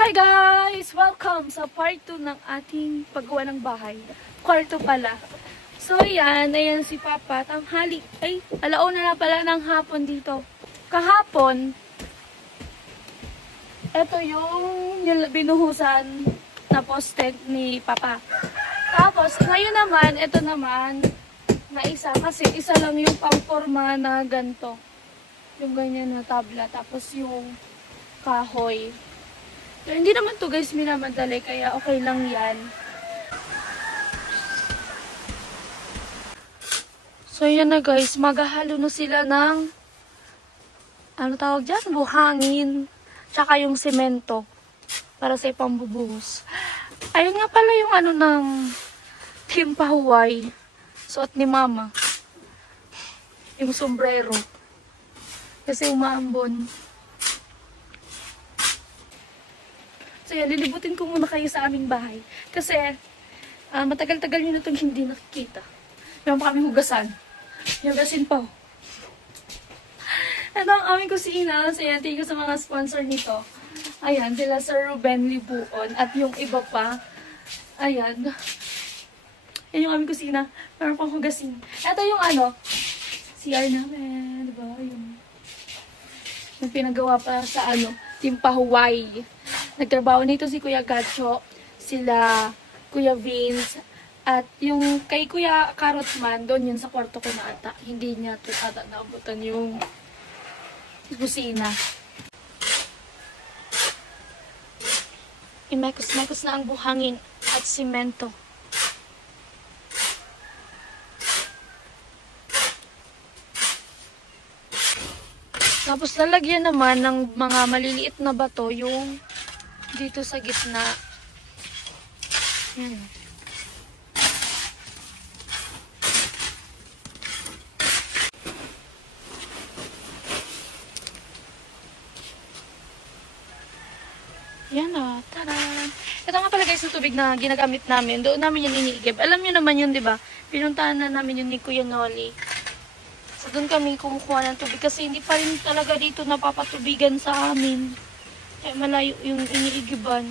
Hi guys! Welcome sa part 2 ng ating paggawa ng bahay. Kwarto pala. So yan, ayan si Papa. Tanghali. Ay, alauna na pala ng hapon dito. Kahapon, ito yung binuhusan na poste ni Papa. Tapos, ngayon naman, ito naman, na isa. Kasi isa lang yung pamporma na ganito. Yung ganyan na tabla. Tapos yung kahoy. So, hindi naman to guys minamadali, kaya okay lang yan. So yan na guys, maghahalo na sila ng ano tawag dyan? Buhangin. Tsaka yung semento. Para sa ipambubuhos. Ayun nga pala yung ano ng Team Pahuway. Suot ni Mama. Yung sombrero. Kasi umaambon. So yan, lilibutin ko muna kayo sa aming bahay. Kasi, matagal-tagal nyo na itong hindi nakikita. Meron pa kami hugasan. Hugasin pa. Ito ang aming kusina. So yan, thank you sa mga sponsor nito. Ayan, sila Sir Ruben Libuon. At yung iba pa. Ayan. Yan yung aming kusina. Meron pang hugasin. Ito yung ano, CR namin. Diba? Yung pinagawa pa sa ano, Team Pahuway. Nagtrabaho nito si Kuya Gacho, sila Kuya Vince, at yung kay Kuya Carrotman, doon yun sa kwarto ko na ata. Hindi niya ito ata naabutan yung kusina. Imekos-mekos na ang buhangin at simento. Tapos lalagyan naman ng mga maliliit na bato yung dito sa gitna. Yan. Yan o. Tara! Ito nga pala guys yung tubig na ginagamit namin. Doon namin yung iniigib. Alam nyo naman yun, diba? Pinuntahan na namin yun ni Kuya Noli. So doon kami kumukuha ng tubig kasi hindi pa rin talaga dito napapatubigan sa amin. Kaya malayo yung iniigiban.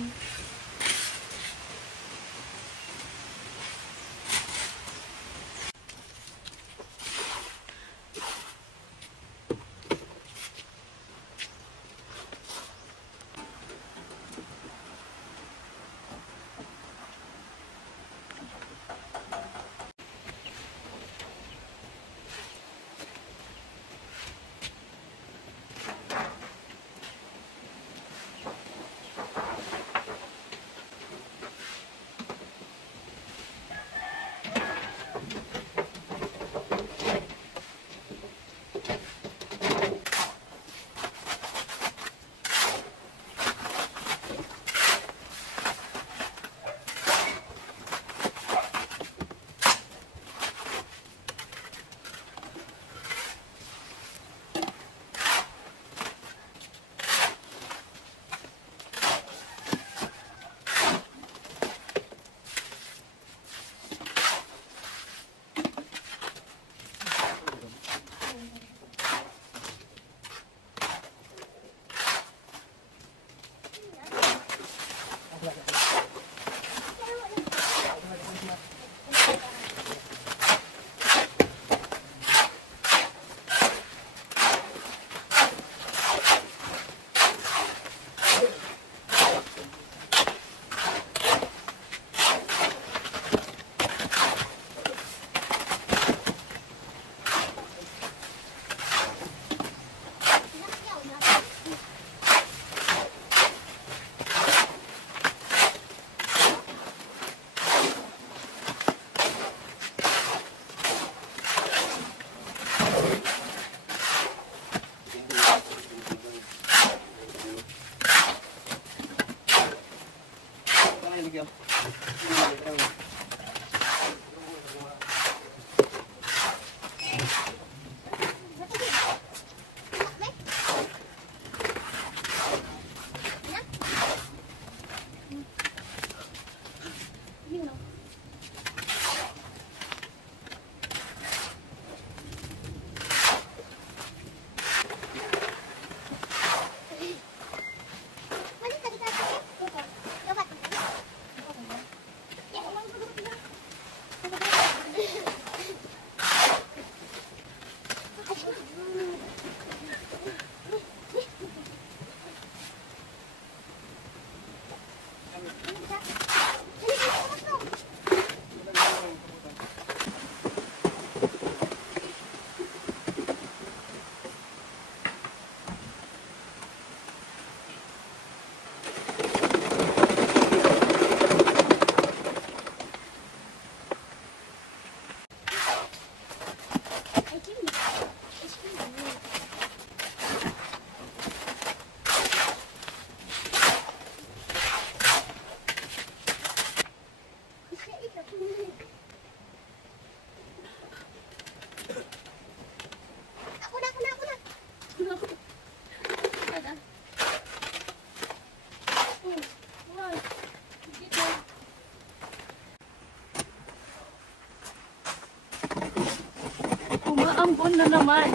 Ambon na naman.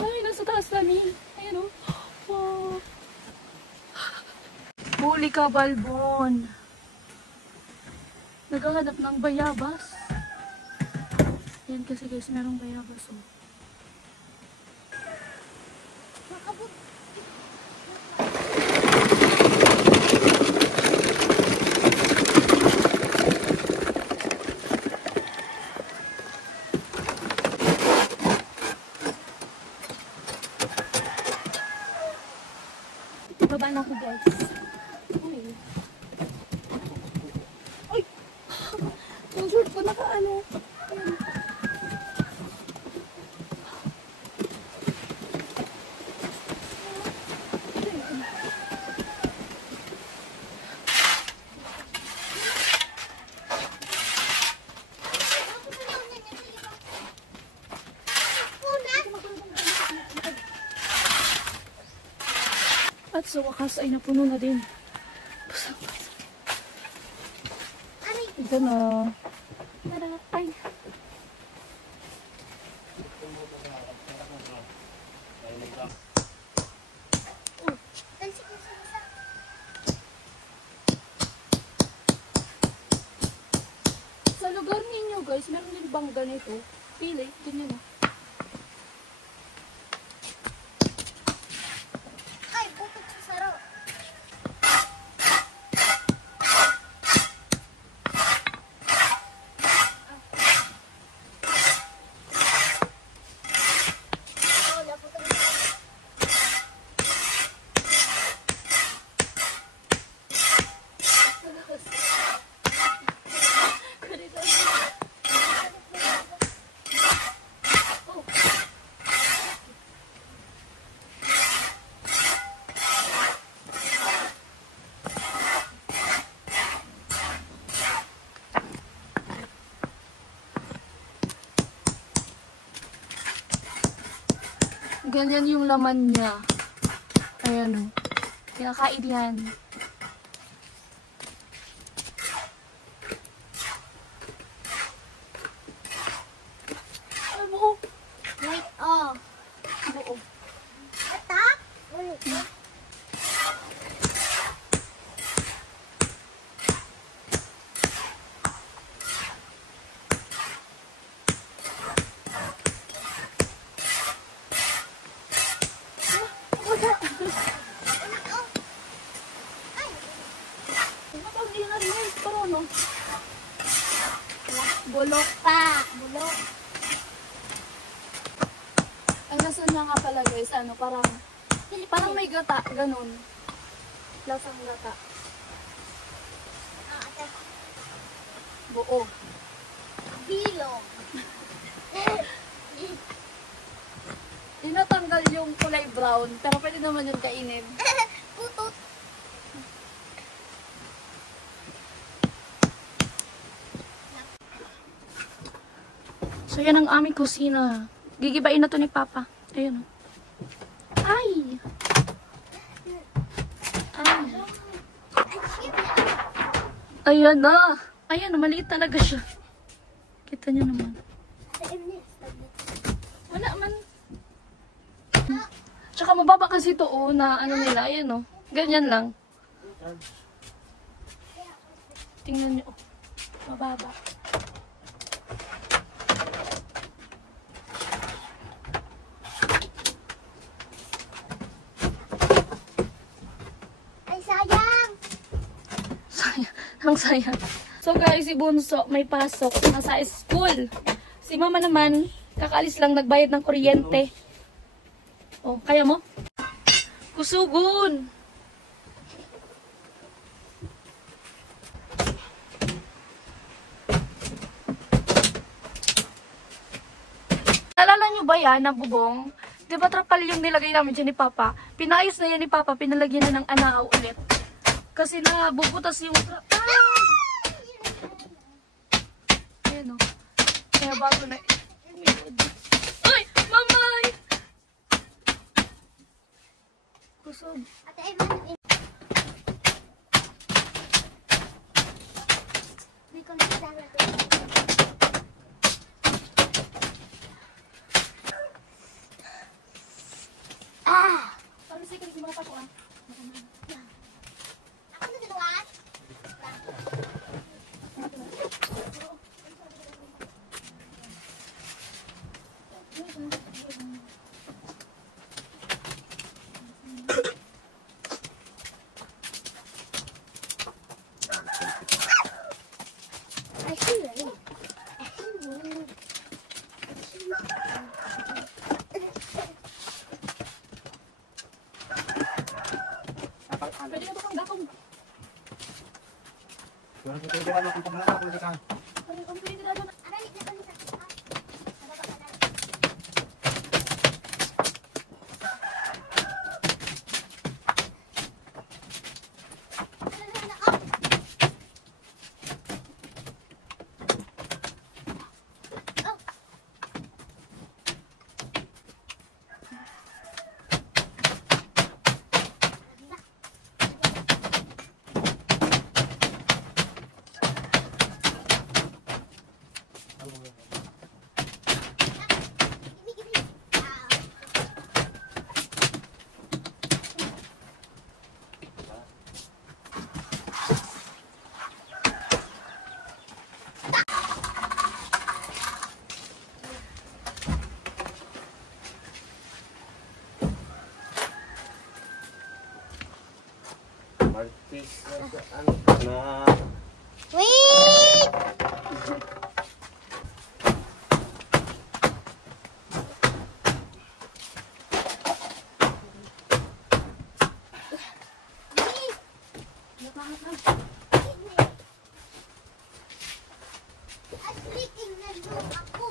Ay, nasa taas namin. Ayan o. Wow. Huli ka, Balbon. Naghahanap ng bayabas. Yan kasi guys, merong bayabas o. Baba na ako guys. Uy. Uy! Yung short ko nakaano. Ayan. At sa wakas ay napuno na din. Ito na. Ay. Sa lugar ninyo guys, meron din bang ganito? Pili, ganyan na. Ganyan yung laman niya. Ayan o. Kinakain yan. Ay, buo. Light off. Buo. Atak? Bulok pa. Bulok. Ang nasa niya nga pala guys, ano, parang may gata, ganun. Lasang gata. Atak. Buo. Bilog. Tinatanggal yung kulay brown, pero pwede naman yung kainin. Putot. So yan ang aming kusina. Gigibain na to ni Papa. Ayun o. Ay! Ay! Ayan na! Ayan, maliit talaga siya. Kita niyo naman. Wala man. Tsaka mababa kasi ito oh, na ano nila. Ayan o. Ganyan lang. Tingnan niyo. Mababa. Ang sayang. So guys, si Bunso may pasok. Nasa school. Si Mama naman, kakaalis lang nagbayad ng kuryente. Oh, kaya mo? Kusugon! Nalala nyo ba yan, na bubong? Diba trapal yung nilagay namin dyan ni Papa? Pinayos na yan ni Papa, pinalagyan na ng anahaw ulit. Kasi nabubutas yung trapal. Ayan o. Kaya bago na. Ay! Mamay! Kusog. Ate, ay man. May kong Ako ah. Ako na dalawa. I see it. Pwede na ba kang gatong? Walang tutubukan mo kung pagmula ko sa Ang pwede na doon. Aray, nakalita. Martis na Wait! Asliking na doon ako.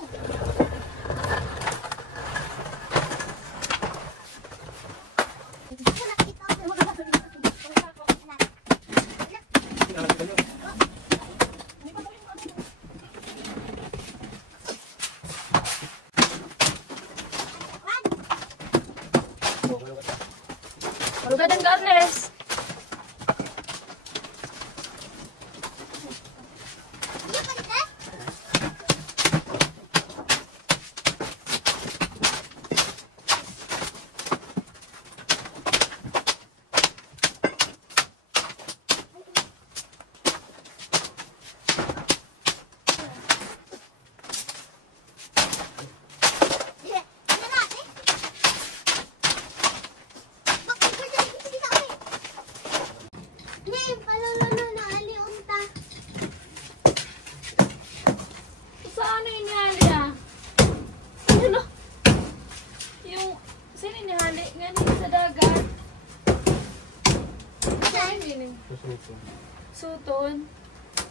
Nakita ko. Malugad ang garnes. Iya pa kita? Saan yung inihali ah? Ano? Yung, saan inihali? Ngayon sa dagat. Saan yun? Suton.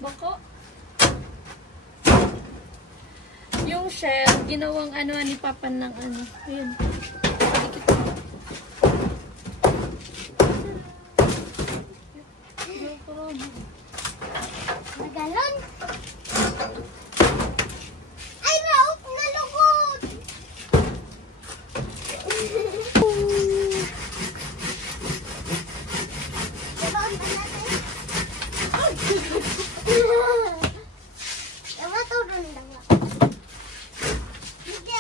Bako. Yung shell, ginawang ano ni Papa ng ano. Ayun. Magalon. Ay, raot na lugod. Dibaon ba natin? Diba turun lang ako? Hindi.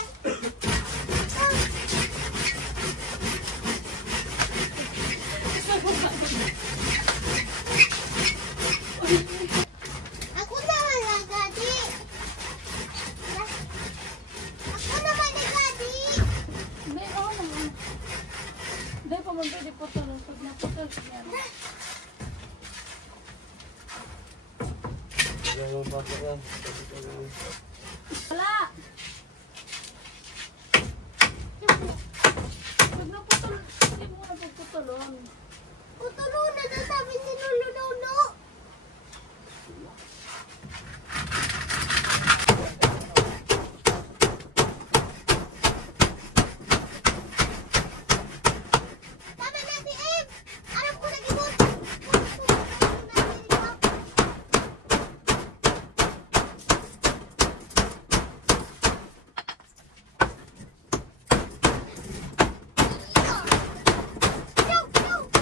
Ako naman ang gadi. Ako naman ang gadi. Hindi, oo naman. Hindi, pumunta di putol. Pag naputol siya. Wala! Pag naputol, hindi mo na pagputulon. Putulo na na sabi ni Lolo Lolo. Sabi na si Em. Alam ko na gibot. Go, go.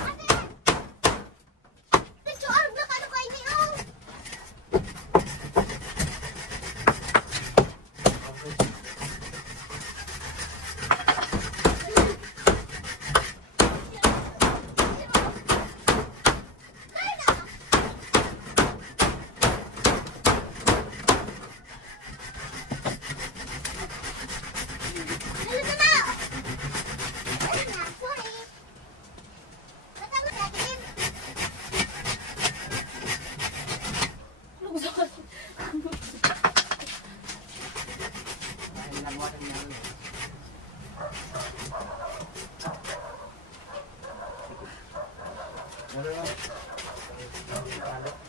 Ano lang? Ako naman lang.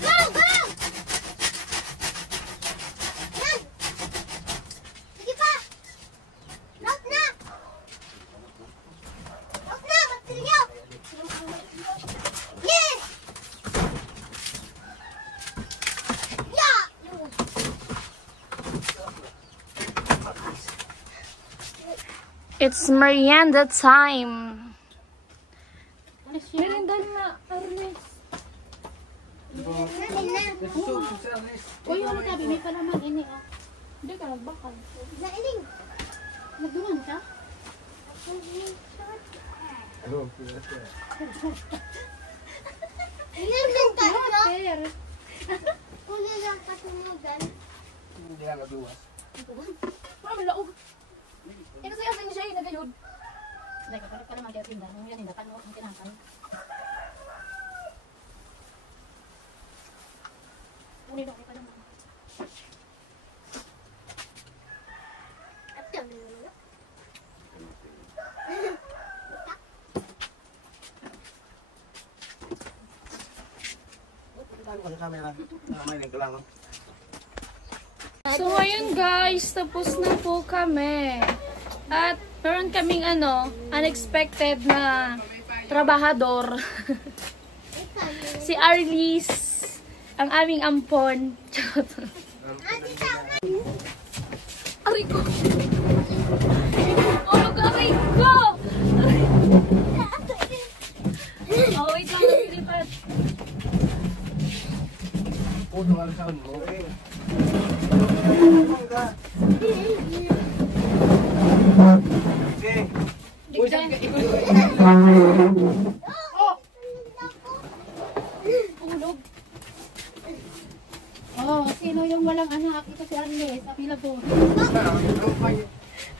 Go! Go! Yan! Sige pa! Lock na! Lock na! Magtrilyo! Yes! Yeah! It's merienda time. Merienda na, Ernest. Uy, wala sabi, may palaman ini ah. Hindi ka nagbakal. Nailing! Nagduman ka? Ano? Nailing ka, no? Fair. Huli lang katumugan. Hindi lang naduwas. Mami, laog. Ito sa'yo sa inyo siya, nagayod. Hindi ka pala mag-ating na. Nung yan, hindi ka ang kinakal. Uni daw, may palaman. At yan, no? Tago ka sa camera. May link lang. No? So ngayon guys, tapos na po kami. At meron kaming unexpected na trabahador. Si Arlis, ang aming ampon. Aray ko! Tulog aray ko! Oh, wait lang, naglilipat. Puno ka sa unmo. Okay. Okay. Digdan. Tulog. Oh, sino yung walang anak? Ito si Arles, apilabo.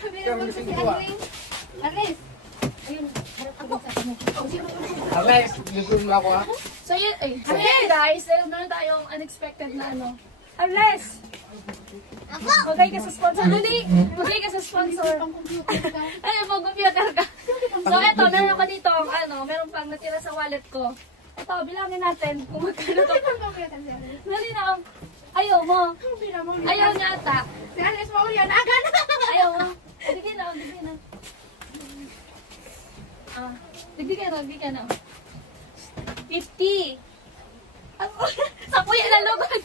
Apilabo sa si Arles. Arles! Ayun, harap ka dun sa kamo. Oh, sino yung Alex, gusto mo ako ha? So yun, okay guys, meron tayong unexpected na Unless, magay ka sa sponsor. Hindi, magay ka sa sponsor. pang-computer ka? Ano, mag-computer ka. So eto, meron ako dito, meron pang natira sa wallet ko. Ito, bilangin natin kung magkano to. Pang-computer si Arles. Dali na, ayaw mo. Ayaw niya ata. Si Arles mo yan, aga na! Ayaw mo. Digin na, digin na. Digin na. 50. Sa kuya na lugod.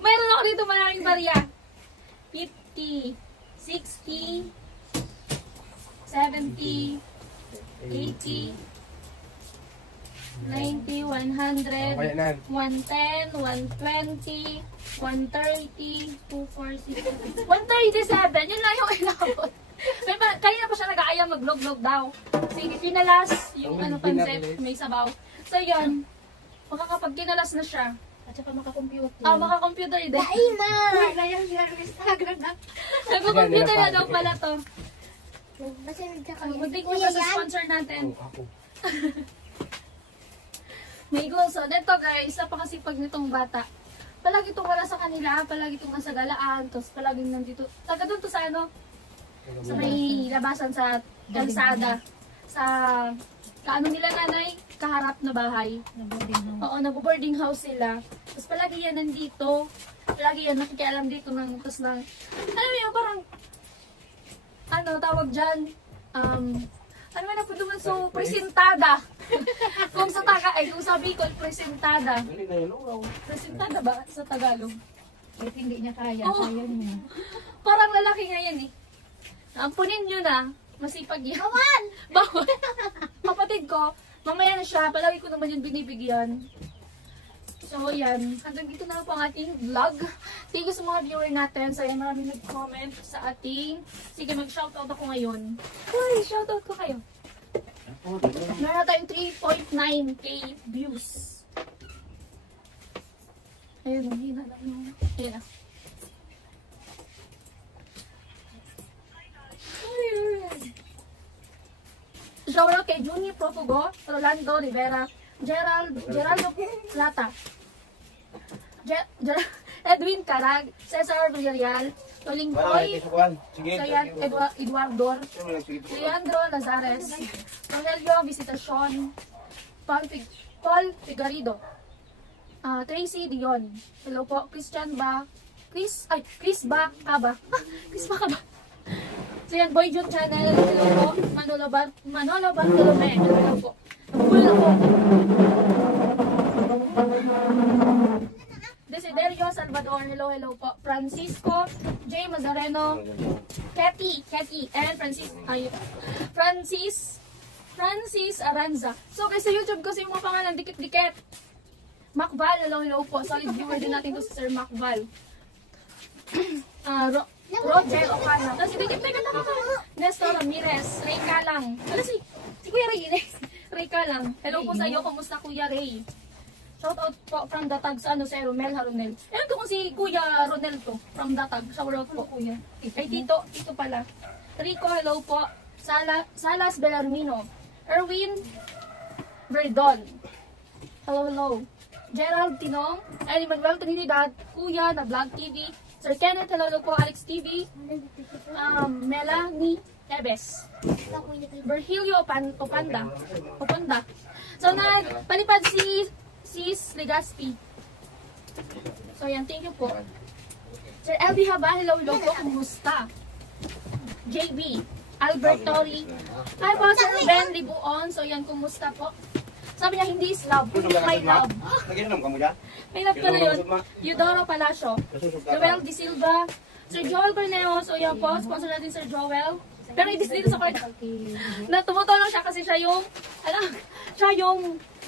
Mayroon ako dito maraming barya. 50, 60, 70, 80, 90, 100, 110, 120, 130, 240, 137. Yun lang yung inabot. Kaya pa siya nag-aaya mag-log-log daw. Sige, pinalas yung pancit, may sabaw. So yun, makakapag kinalas na siya. At saka makakomputer. Maka-computer din. Ay, ma! Uy, na yan si Arles. Aga na. Nag-computer na daw pala to. Masunod ka Mag-thank you sa sponsor natin. Ako. May goal. So, neto guys, napakasipag nitong bata. Palagi itong wala sa kanila, palagi itong nasa galaan, tapos palaging nandito. Taga doon to sa sa may labasan sa kalsada. Sa nila nanay, kaharap na bahay. Oo, nag-boarding house sila. Tapos palagi yan nandito. Palagi yan nakikialam dito ng, tapos ng, alam mo yun, parang, tawag dyan, ano man ako naman, so, presentada. Kung sa kung sabi ko, presentada. Dali na yun. Presentada ba sa Tagalog? Kahit hindi niya kaya, Oo. kaya niya. Parang lalaki nga yan eh. Ampunin nyo na, masipag yan. Bawal! Bawal! Kapatid ko, mamaya na siya, palagi ko naman yung binibigyan. So, So, yan. Hanggang dito na po ang ating vlog. Thank you sa mga viewer natin. So, yan, maraming nag-comment sa ating... Sige, mag-shoutout ako ngayon. Uy, shoutout ko kayo. Meron na tayong 3.9k views. Ayun, hindi na lang yung... Ayun na. Shoutout kay Juni Profugo, Rolando Rivera, Geraldo Plata, Edwin Carag, Cesar Villarreal, Tolingkoy, Sige. so yan, Eduardo, Leandro Lazares, Rogelio Visitacion, Paul Figarido, Tracy Dion, hello po, Chris Ba Kaba, Chris Ba Kaba. So yan, Boy June Channel, hello po, Manolo Bartolome, hello po. Hello po. Desiderio Salvador, hello po. Francisco J. Mazareno, Kathy, and Francis Aranza. So, guys, sa YouTube kasi yung mga pangalan, dikit-dikit. Macval, hello po. Solid viewer din natin to si Sir Macval. Roger Ocana. Tapos, dikit-dikit na ako. Nestor Ramirez, Ray Kalang. Ano si Kuya Ray, Ray Kalang. Hello po sa iyo, kumusta Kuya Ray? Shoutout po from Datag sa si Romel Haronel. Ewan ko kung si Kuya Ronel to, from Datag. Shoutout po Kuya. Ay, Tito pala. Rico, hello po. Salas Belarmino. Erwin Verdon. Hello. Gerald Tinong. And Manuel Trinidad. Kuya na Vlog TV. Sir Kenneth, hello po. Alex TV. Melanie Tebes. Virgilio Opanda. So, nagpalipad si Sis Legaspi. So, yan. Thank you po. Sir LB Haba, hello po. Kumusta? JB. Albert Tori. Hi po, Sir Ben Libuon. So, yan. Kumusta po? Sabi niya, hindi is love. May love. Naginom ka mo dyan? May love ka na yun. Eudoro Palacio. Joel Di Silva. Sir Joel Corneo. So, yan po. Sponsor natin Sir Joel. Pero ibis dito sa Corneo. Tumutulong siya kasi siya yung,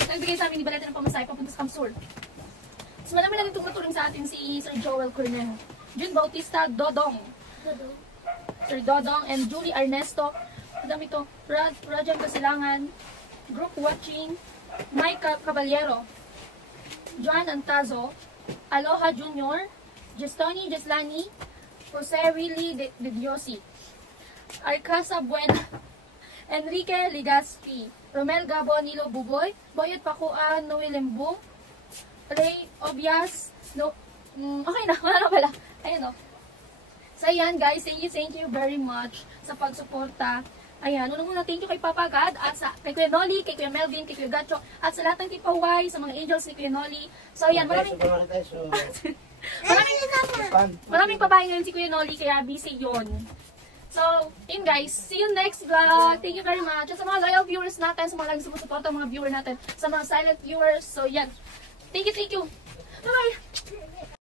nagbigay sa amin ni Baleta ng pamasahe papunta sa Kamsur. So, marami na rin tumutulong sa atin si Sir Joel Corneo. Jun Bautista Dodong. Sir Dodong and Julie Ernesto. Madami to. Rajan Kasilangan. Group Watching. Mike Caballero. John Antazo. Aloha Jr. Jestoni Jeslani. Jose Willie De Diosi. Arcasa Buena. Enrique Ligaspi. Romel Gabo Nilo Buboy. Boyet Pakuan Noel Lembu. Ray Obias. Okay na. Wala na pala. Ayun o. So ayan guys. Thank you very much sa pagsuporta. Ayan, unang-una thank you kay Papa God at kay Kuya Noli, kay Kuya Melvin, kay Kuya Gacho, at sa lahat ng tipaway, sa mga angels ni Kuya Noli. So ayan, maraming babae ngayon si Kuya Noli, kaya busy yun. So, yun guys, see you next vlog. Thank you very much. At sa mga loyal viewers natin, sa mga laging sumusuporta mga viewer natin, sa mga silent viewers. So yan, thank you. Bye-bye!